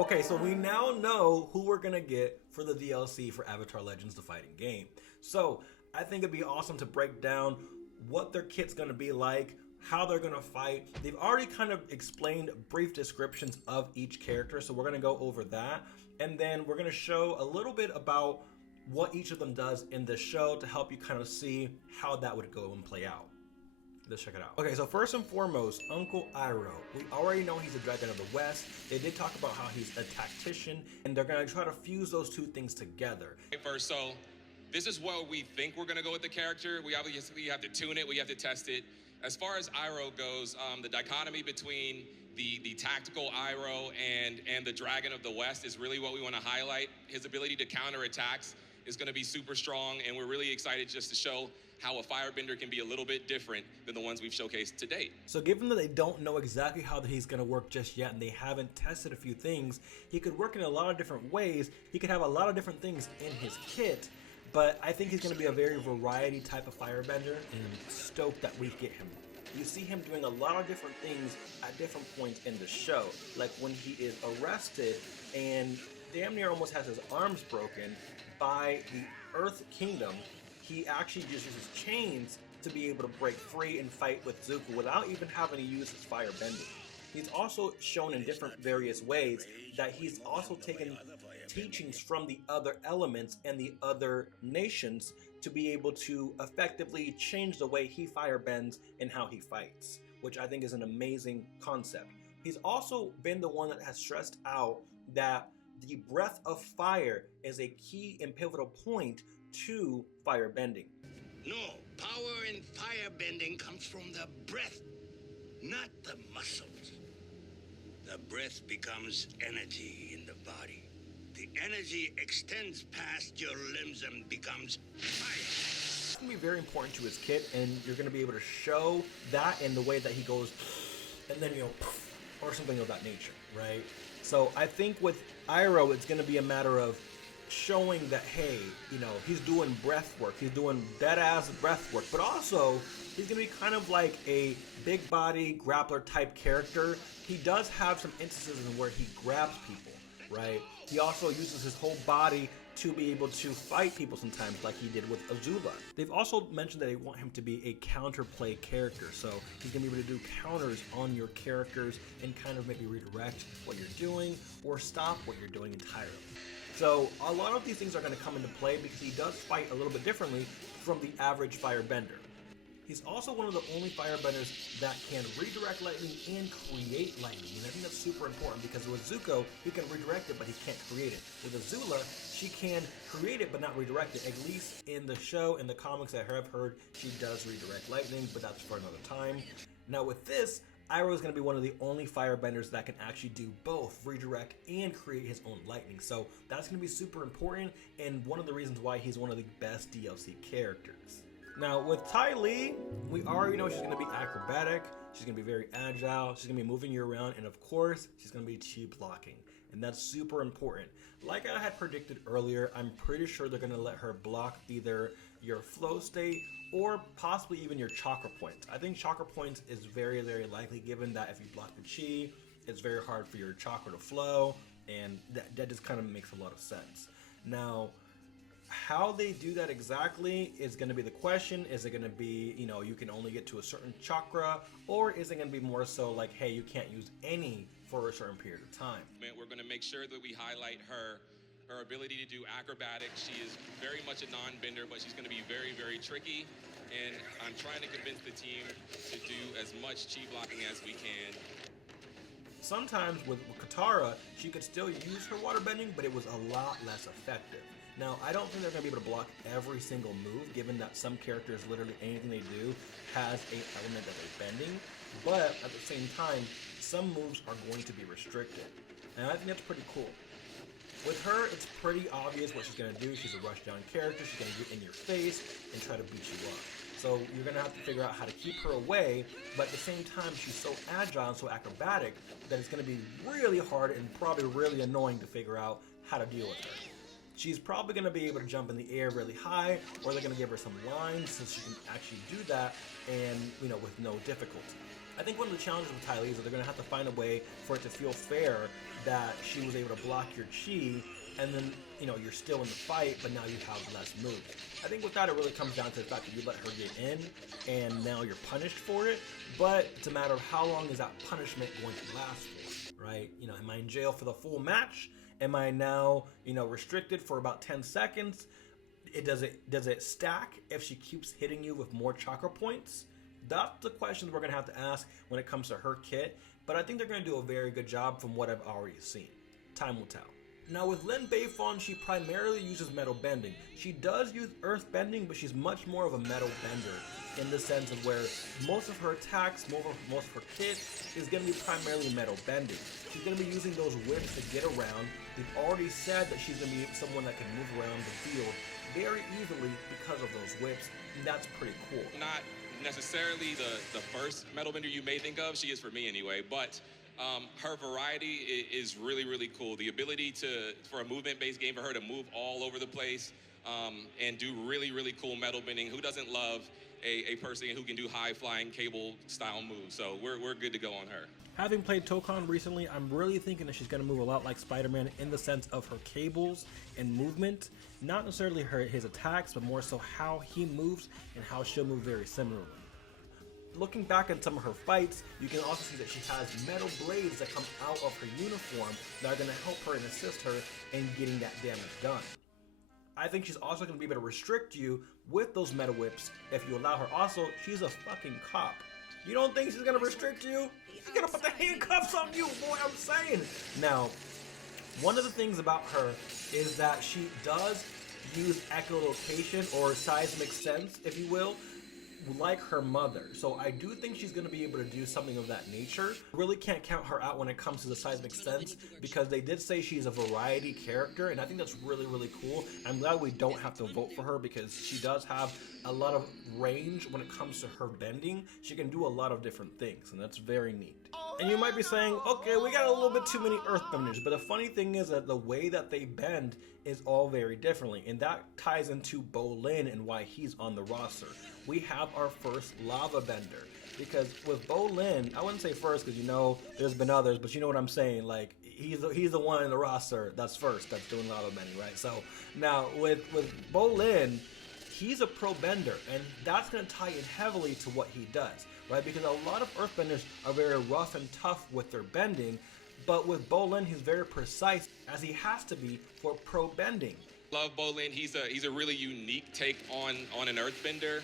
Okay, so we now know who we're gonna get for the DLC for Avatar Legends: The Fighting Game. So I think it'd be awesome to break down what their kit's gonna be like, how they're gonna fight. They've already kind of explained brief descriptions of each character, so we're gonna go over that, and then we're gonna show a little bit about what each of them does in the show to help you kind of see how that would go and play out. Let's check it out. Okay, so first and foremost, Uncle Iroh. We already know he's a Dragon of the West. They did talk about how he's a tactician, and they're gonna try to fuse those two things together. First, so this is what we think we're gonna go with the character. We obviously have to tune it, we have to test it. As far as Iroh goes, the dichotomy between the tactical Iroh and the Dragon of the West is really what we want to highlight. His ability to counter attacks is going to be super strong, and we're really excited just to show how a firebender can be a little bit different than the ones we've showcased to date. So given that they don't know exactly how he's going to work just yet, and they haven't tested a few things, he could work in a lot of different ways. He could have a lot of different things in his kit, but I think he's going to be a very variety type of firebender, and I'm stoked that we get him. You see him doing a lot of different things at different points in the show, like when he is arrested and damn near almost has his arms broken by the Earth Kingdom. He actually just uses chains to be able to break free and fight with Zuko without even having to use his fire bending. He's also shown in different various ways that he's also taken teachings from the other elements and the other nations to be able to effectively change the way he firebends and how he fights, which I think is an amazing concept. He's also been the one that has stressed out that the breath of fire is a key and pivotal point to firebending. No, power in firebending comes from the breath, not the muscles. The breath becomes energy in the body. The energy extends past your limbs and becomes fire. It's going to be very important to his kit, and you're going to be able to show that in the way that he goes, and then, or something of that nature, right? So I think with Iroh, it's going to be a matter of showing that, hey, he's doing breath work. He's doing dead-ass breath work, but also he's going to be kind of like a big body grappler type character. He does have some instances in where he grabs people, right? He also uses his whole body to be able to fight people sometimes, like he did with Azula. They've also mentioned that they want him to be a counterplay character, so he's going to be able to do counters on your characters and kind of maybe redirect what you're doing or stop what you're doing entirely. So a lot of these things are going to come into play because he does fight a little bit differently from the average firebender. He's also one of the only firebenders that can redirect lightning and create lightning. And I think that's super important because with Zuko, he can redirect it, but he can't create it. With Azula, she can create it, but not redirect it. At least in the show, in the comics I have heard, she does redirect lightning, but that's for another time. Now with this, Iroh is going to be one of the only firebenders that can actually do both, redirect and create his own lightning. So that's going to be super important and one of the reasons why he's one of the best DLC characters. Now with Ty Lee, we already know she's going to be acrobatic, she's going to be very agile, she's going to be moving you around, and of course, she's going to be chi blocking. And that's super important. Like I had predicted earlier, I'm pretty sure they're going to let her block either your flow state or possibly even your chakra points. I think chakra points is very, very likely, given that if you block the chi, it's very hard for your chakra to flow, and that just kind of makes a lot of sense. Now, how they do that exactly is going to be the question. Is it going to be, you can only get to a certain chakra, or is it going to be more so like, hey, you can't use any for a certain period of time? We're going to make sure that we highlight her ability to do acrobatics. She is very much a non-bender, but she's going to be very, very tricky. And I'm trying to convince the team to do as much chi blocking as we can. Sometimes with Katara, she could still use her water bending, but it was a lot less effective. Now, I don't think they're going to be able to block every single move, given that some characters, literally anything they do, has an element that they're bending. But at the same time, some moves are going to be restricted. And I think that's pretty cool. With her, it's pretty obvious what she's going to do. She's a rushdown character. She's going to get in your face and try to beat you up. So you're going to have to figure out how to keep her away, but at the same time, she's so agile and so acrobatic that it's going to be really hard and probably really annoying to figure out how to deal with her. She's probably going to be able to jump in the air really high, or they're going to give her some lines so she can actually do that and, with no difficulty. I think one of the challenges with Ty Lee is that they're going to have to find a way for it to feel fair that she was able to block your chi, and then, you know, you're still in the fight, but now you have less moves. I think with that, it really comes down to the fact that you let her get in, and now you're punished for it, but it's a matter of how long is that punishment going to last for, right? You know, am I in jail for the full match? Am I now, you know, restricted for about 10 seconds? Does it stack if she keeps hitting you with more chakra points? That's the questions we're going to have to ask when it comes to her kit, but I think they're going to do a very good job from what I've already seen. Time will tell. Now with Lin Beifong, she primarily uses metal bending. She does use earth bending, but she's much more of a metal bender in the sense of where most of her attacks, most of her kit is going to be primarily metal bending. She's going to be using those whips to get around. They've already said that she's going to be someone that can move around the field very easily because of those whips, and that's pretty cool. Not necessarily the first metal bender you may think of. She is for me anyway, but her variety is really, really cool. The ability for a movement-based game, for her to move all over the place and do really, really cool metal bending. Who doesn't love a person who can do high-flying cable-style moves? So we're good to go on her. Having played Tokon recently, I'm really thinking that she's going to move a lot like Spider-Man in the sense of her cables and movement. Not necessarily his attacks, but more so how he moves and how she'll move very similarly. Looking back at some of her fights, you can also see that she has metal blades that come out of her uniform that are going to help her and assist her in getting that damage done. I think she's also going to be able to restrict you with those metal whips if you allow her. Also, she's a fucking cop. You don't think she's going to restrict you? She's going to put the handcuffs on you, boy, I'm saying. Now, one of the things about her is that she does use echolocation or seismic sense, if you will, like her mother. So I do think she's going to be able to do something of that nature. Really can't count her out when it comes to the seismic sense because they did say she's a variety character, and I think that's really, really cool. I'm glad we don't have to vote for her because she does have a lot of range when it comes to her bending. She can do a lot of different things, and that's very neat. And you might be saying, okay, we got a little bit too many earthbenders, but the funny thing is that the way that they bend is all very differently, and that ties into Bolin and why he's on the roster. We have our first lava bender, because with Bolin, I wouldn't say first because, you know, there's been others, but you know what I'm saying, like, he's the one in the roster that's first, that's doing lava bending, right? So now with Bolin, he's a pro bender, and that's going to tie in heavily to what he does, right? Because a lot of earthbenders are very rough and tough with their bending, but with Bolin, he's very precise, as he has to be for pro bending. Love Bolin. He's a really unique take on an earthbender.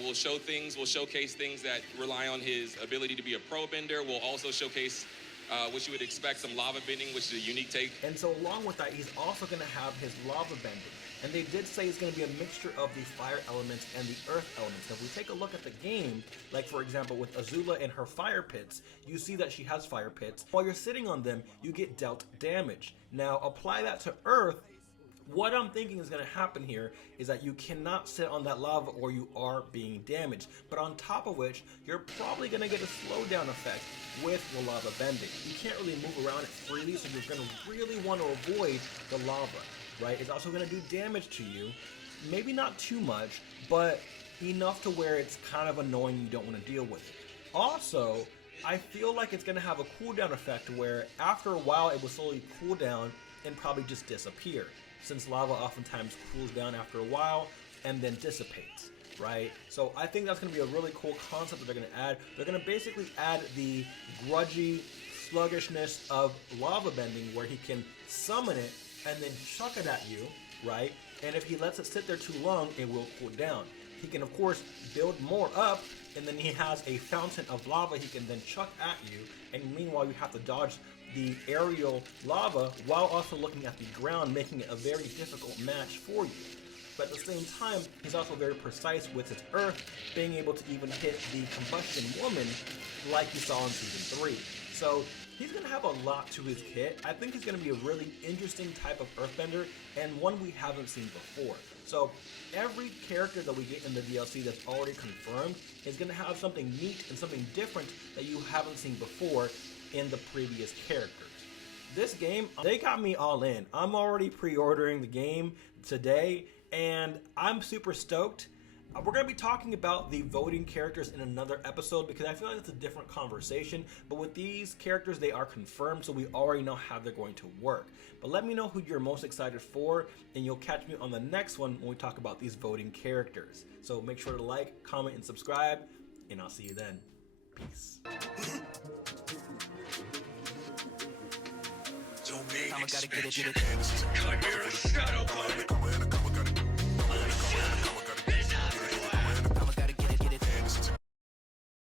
We'll showcase things that rely on his ability to be a pro bender. We'll also showcase what you would expect, some lava bending, which is a unique take. And so along with that, he's also going to have his lava bending. And they did say it's going to be a mixture of the fire elements and the earth elements. Now, if we take a look at the game, like for example with Azula and her fire pits, you see that she has fire pits. While you're sitting on them, you get dealt damage. Now, apply that to earth. What I'm thinking is going to happen here is that you cannot sit on that lava or you are being damaged. But on top of which, you're probably going to get a slowdown effect with the lava bending. You can't really move around it freely, so you're going to really want to avoid the lava, right? It's also going to do damage to you. Maybe not too much, but enough to where it's kind of annoying, you don't want to deal with it. Also, I feel like it's going to have a cooldown effect where after a while it will slowly cool down and probably just disappear, since lava oftentimes cools down after a while and then dissipates, right? So I think that's going to be a really cool concept that they're going to add. They're going to basically add the grudgy sluggishness of lava bending where he can summon it and then chuck it at you, right? And if he lets it sit there too long, it will cool down. He can, of course, build more up, and then he has a fountain of lava he can then chuck at you, and meanwhile you have to dodge the aerial lava while also looking at the ground, making it a very difficult match for you. But at the same time, he's also very precise with his earth, being able to even hit the combustion woman like you saw in season 3. So he's going to have a lot to his kit. I think he's going to be a really interesting type of earthbender and one we haven't seen before. So every character that we get in the DLC that's already confirmed is going to have something neat and something different that you haven't seen before in the previous characters. This game, they got me all in. I'm already pre-ordering the game today, and I'm super stoked We're going to be talking about the voting characters in another episode because I feel like it's a different conversation. But with these characters, they are confirmed, so we already know how they're going to work. But let me know who you're most excited for, and you'll catch me on the next one when we talk about these voting characters. So make sure to like, comment, and subscribe, and I'll see you then. Peace. So big, expansion, Chimera shadow clone.